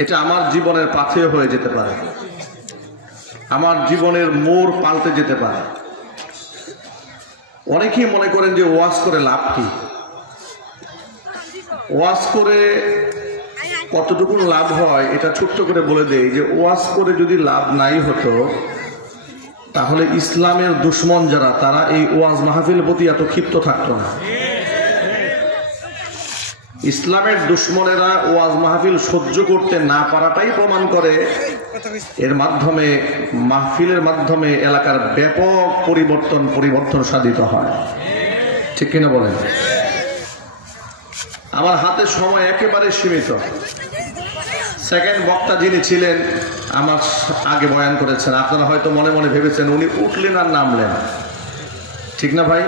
এটা আমার জীবনের পাথেয় হয়ে যেতে পারে, আমার জীবনের মোড় পাল্টে যেতে পারে। অনেকেই মনে করেন যে ওয়াজ করে লাভ কি, ওয়াজ করে কতটুকু লাভ হয় এটা ছোট্ট করে বলে দেই যে ওয়াজ করে যদি লাভ নাই হতো তাহলে ইসলামের দুশ্মন যারা তারা এই ওয়াজ মাহফিলের প্রতি এত ক্ষিপ্ত থাকতো না। ইসলামের দুশ্মনেরা ওয়াজ মাহফিল সহ্য করতে না পারাটাই প্রমাণ করে এর মাধ্যমে মাহফিলের মাধ্যমে এলাকার ব্যাপক পরিবর্তন সাধিত হয়। ঠিক কিনা বলেন? আমার হাতে সময় একেবারে সীমিত। সেকেন্ড বক্তা যিনি ছিলেন আমার আগে বয়ান করেছেন, আপনারা হয়তো মনে মনে ভেবেছেন উনি উঠলেন আর নামলেন, ঠিক না ভাই?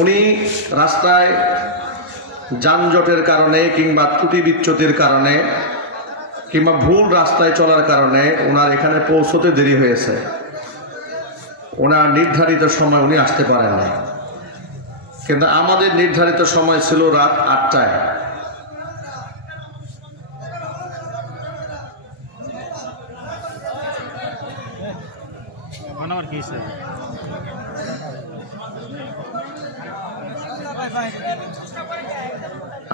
উনি রাস্তায় যানজটের কারণে কিংবা ত্রুটি বিচ্যুতির কারণে কিংবা ভুল রাস্তায় চলার কারণে ওনার এখানে পৌঁছতে দেরি হয়েছে, ওনার নির্ধারিত সময় উনি আসতে পারেন না। কিন্তু আমাদের নির্ধারিত সময় ছিল রাত 8টায়।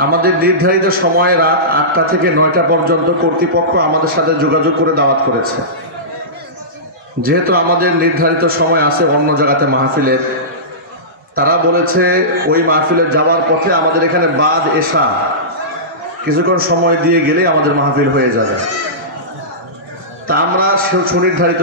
আমাদের নির্ধারিত সময় রাত 8টা থেকে 9টা পর্যন্ত কর্তৃপক্ষ আমাদের সাথে যোগাযোগ করে দাওয়াত করেছে। যেহেতু আমাদের নির্ধারিত সময় আছে অন্য জায়গাতে মাহফিলের, তারা বলেছে ওই মাহফিলে যাওয়ার পথে আমাদের এখানে বাদ এশা কিছুক্ষণ সময় দিয়ে গেলে আমাদের মাহফিল হয়ে যাবে। তা আমরা সুনির্ধারিত